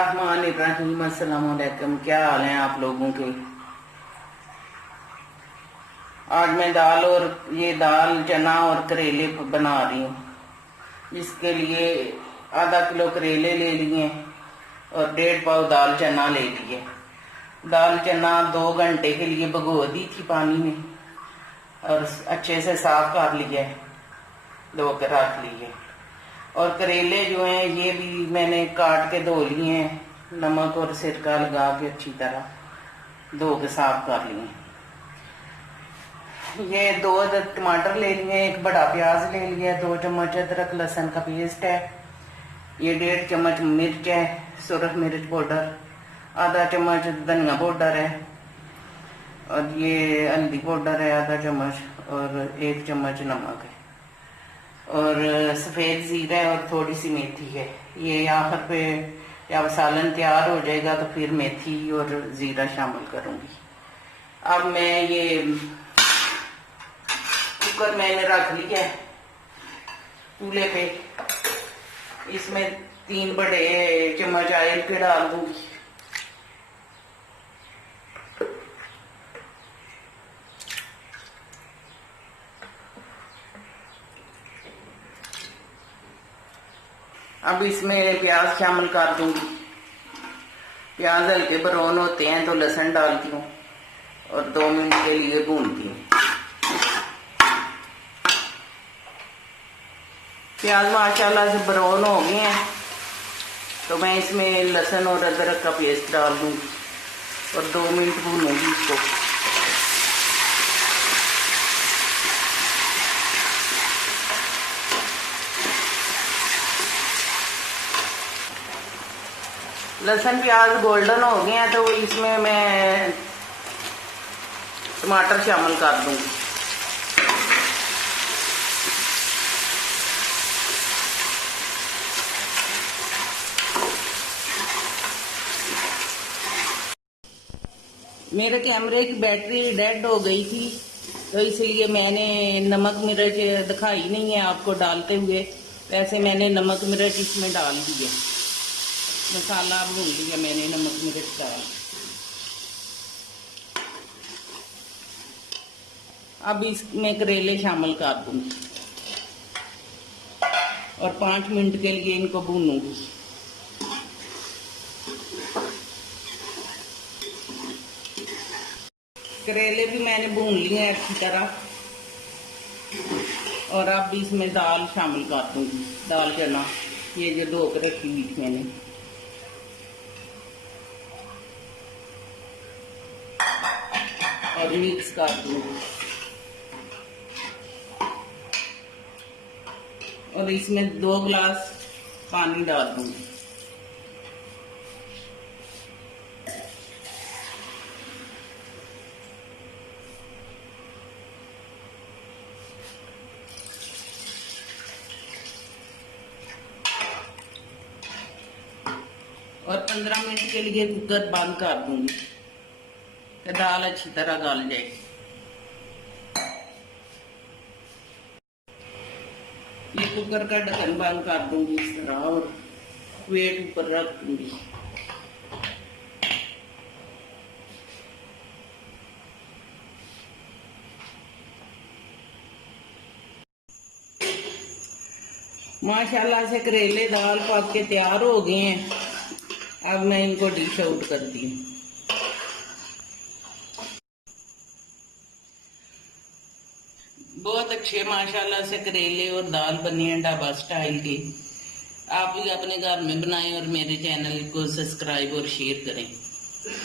बिस्मिल्लाहिर्रहमानिर्रहीम। अस्सलाम वालेकुम। क्या हाल है आप लोगों के। आज मैं दाल चना और करेले बना रही हूँ। इसके लिए आधा किलो करेले ले लिए और 1.5 पाव दाल चना ले लिए। दाल चना 2 घंटे के लिए भिगो दी थी पानी में और अच्छे से साफ कर लिया, धो कर रख लिए। और करेले जो हैं ये भी मैंने काट के धो लिए हैं, नमक और सिरका लगा के अच्छी तरह धो के साफ कर लिए। ये 2 टमाटर ले लिए, 1 बड़ा प्याज ले लिया, 2 चम्मच अदरक लहसुन का पेस्ट है, ये 1.5 चम्मच मिर्च है, सुरख मिर्च पाउडर, आधा चम्मच धनिया पाउडर है, और ये हल्दी पाउडर है आधा चम्मच, और 1 चम्मच नमक है, और सफ़ेद ज़ीरा है और थोड़ी सी मेथी है। ये आखिर पे जब सालन तैयार हो जाएगा तो फिर मेथी और ज़ीरा शामिल करूँगी। अब मैं ये कुकर मैंने रख लिया है चूल्हे पे, इसमें 3 बड़े चम्मच ऑयल के डाल दूंगी। अब इसमें प्याज शामिल कर दूंगी। प्याज हल्के ब्राउन होते हैं तो लहसुन डालती हूँ और 2 मिनट के लिए भूनती हूँ। प्याज माशाल्लाह से ब्राउन हो गए हैं तो मैं इसमें लहसुन और अदरक का पेस्ट डाल दूंगी और 2 मिनट भूनूंगी इसको। लहसुन प्याज गोल्डन हो गए हैं तो इसमें मैं टमाटर शामिल कर दूंगी। मेरे कैमरे की बैटरी डेड हो गई थी तो इसलिए मैंने नमक मिर्च दिखाई नहीं है आपको डालते हुए। वैसे मैंने नमक मिर्च इसमें डाल दिए, मसाला भून लिया मैंने नमक मिर्च का। अब इसमें करेले शामिल कर दूंगी और 5 मिनट के लिए इनको भूनूंगी। करेले भी मैंने भून लिए हैं अच्छी तरह, और अब इसमें दाल शामिल कर दूंगी, दाल चना ये जो धो कर रखी हुई थी मैंने। और मिक्स कर दूंगी और इसमें 2 गिलास पानी डाल दूंगी। और 15 मिनट के लिए कुकर बंद कर दूंगी तो दाल अच्छी तरह गल जाएगी। ये कुकर का ढक्कन बंद कर दूंगी इस तरह और वेट ऊपर रख दूंगी। माशाल्लाह से करेले दाल पक के तैयार हो गए हैं। अब मैं इनको डिश आउट करती हूँ। बहुत अच्छे माशाल्लाह से करेले और दाल बनी है ढाबा स्टाइल की। आप भी अपने घर में बनाएं और मेरे चैनल को सब्सक्राइब और शेयर करें।